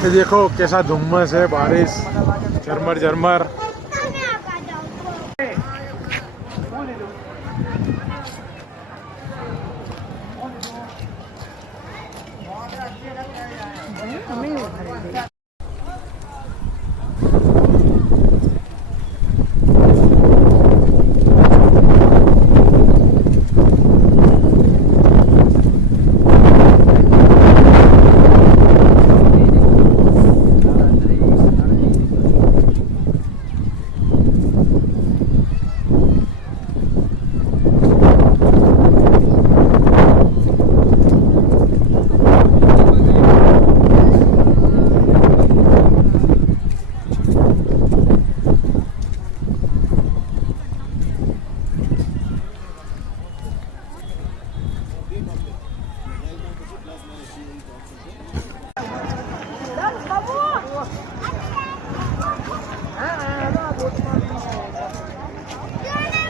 ये देखो कैसा धुम्मस है, बारिश झरमर झरमर।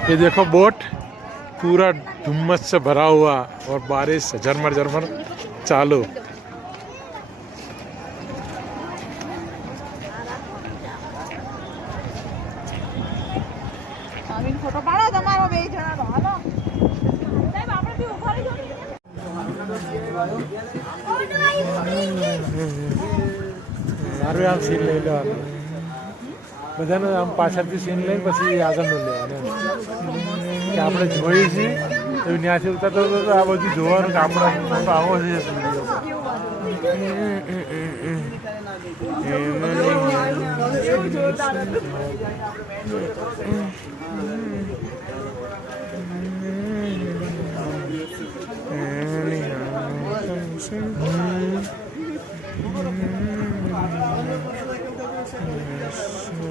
ये देखो बोट पूरा धुम्मस से भरा हुआ और बारिश झरमर झरमर चालू। फोटो पाड़ो તમારો બે જણાનો હાલો સાહેબ આપણે બી ઉભા રહી સારું આમ સીન લઈ લેવાનું, બધાને આમ પાછળથી સીન લઈને પછી આગળનું લેવાનું કે આપણે જોઈએ છીએ તો ત્યાંથી ઉતરતો તો આ બધું જોવાનું કે આપણે આવો છે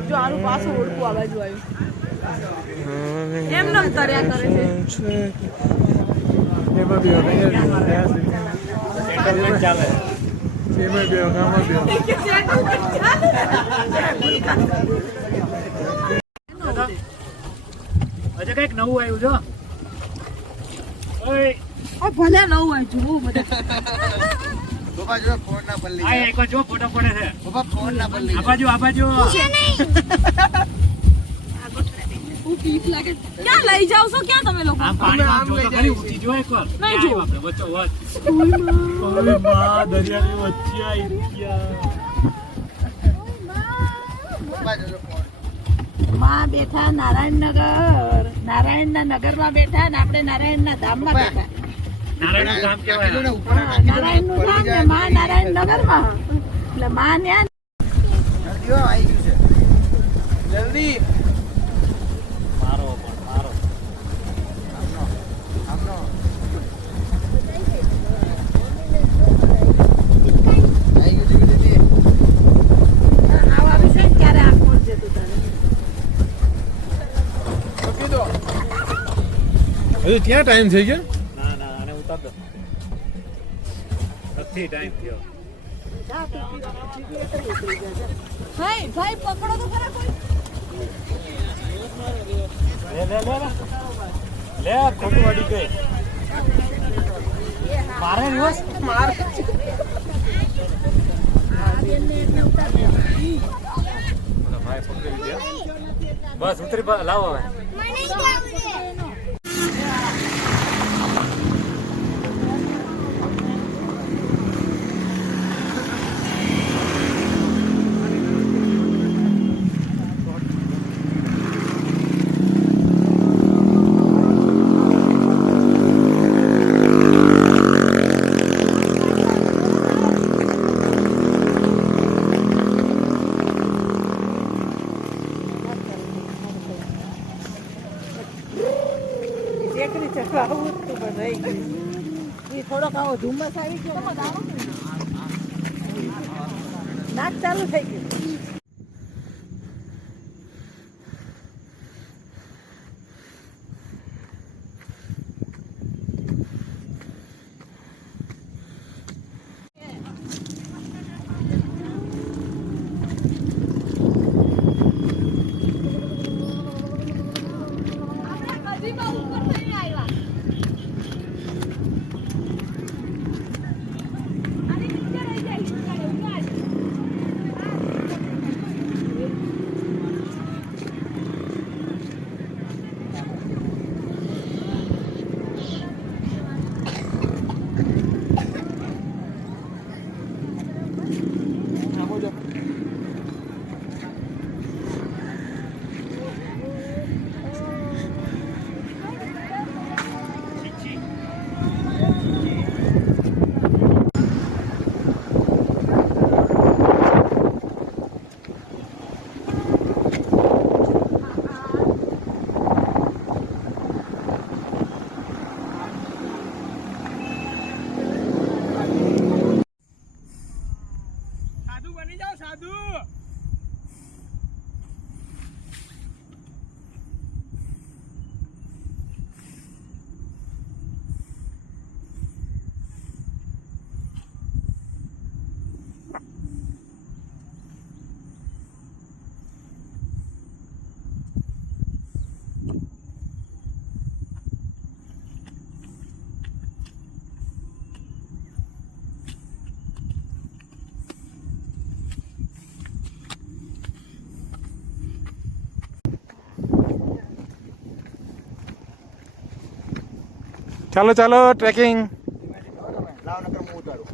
જો આનું પાછું ઓળખું આ બાજુ આવ્યું એમ નમ તર્યા કરે છે એમાં બી ચાલે એમાં બી ગામમાં બી હજુ કઈક નવું આવ્યું જો ભલે નવું આવ્યું બહુ બધા બાબા જો ફોન ના પલ્લી આ એક જો ફોટો પડે છે બાબા ફોન ના પલ્લી આ બાજુ પીપ લાગે ક્યાં લઈ જાવ છો ક્યાં તમે લોકો આમ પાણીમાં જોતો ખરી ઊંચી જો એકવાર નહીં જો આપણે વચ્ચો વચ ઓય બા દરિયાની વચ્ચે આવી ગયા બાબા જો ફોન માં બેઠા નારાયણના નગરમાં બેઠા ને આપણે નારાયણના ધામમાં બેઠા નારાયણ ગામ કેવાય નારાયણનું ધામ ને માં નારાયણ નગરમાં એટલે માં ન્યા જલ્દી આવી ગયું છે જલ્દી મારો આમનો આવી ગયું છે દીદી આવા વિશે ક્યારે આંખ ખોલજે તું તારે મૂકી દો હજુ ક્યાં ટાઈમ થઈ ગયો? ના આને ઉતાર દો નથી ટાઈમ થયો ભાઈ પકડો તો ખરા કોઈ લે ખોટું અડી ગઈ મારે રિવર્સ ભાઈ પકડી લીધા બસ ઉતરી લાવો હવે થોડોક આવો ધુમ્મસ આવી ગયો નાક ચાલુ થઈ ગયું બની જાઓ સાધુ. ચાલો ચાલો ટ્રેકિંગ. લાવ નકર હું ઉતારું.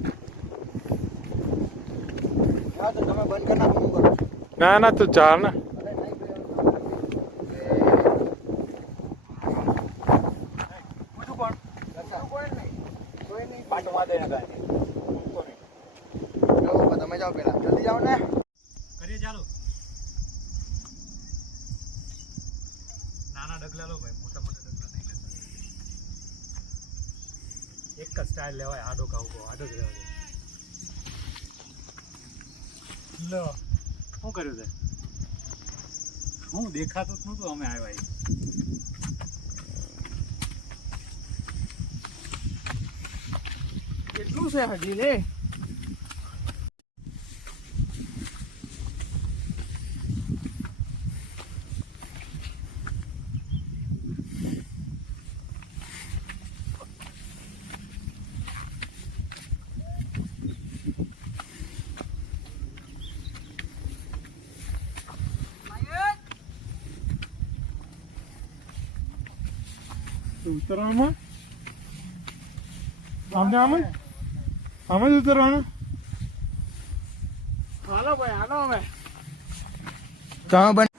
હા તો તમે બંધ કરી નાખો, હું કરું. ના ના તું ચાલ ને. પૂછું પણ. કોઈ નહીં. કોઈ નહીં. પાટો વાંધો ના કાંઈ. જો તમે જાઓ પેલા. જલ્દી જાઓ ને. કરીએ ચાલો. નાના ડગલા લો ભાઈ, મોટા મોટા ડગલા નહીં લેતા. એક જ સ્ટાઇલ લેવાય, આડો કા ઉભો, આડો જ લેવાય. લો શું કર્યું તે? હું દેખાતું જ નહોતું અમે આવ્યા. કેટલું છે હજી લે? ઉતરવામાં આમ જ ઉતરવાનું. હાલો ભાઈ, હાલો હવે. તમે બંધ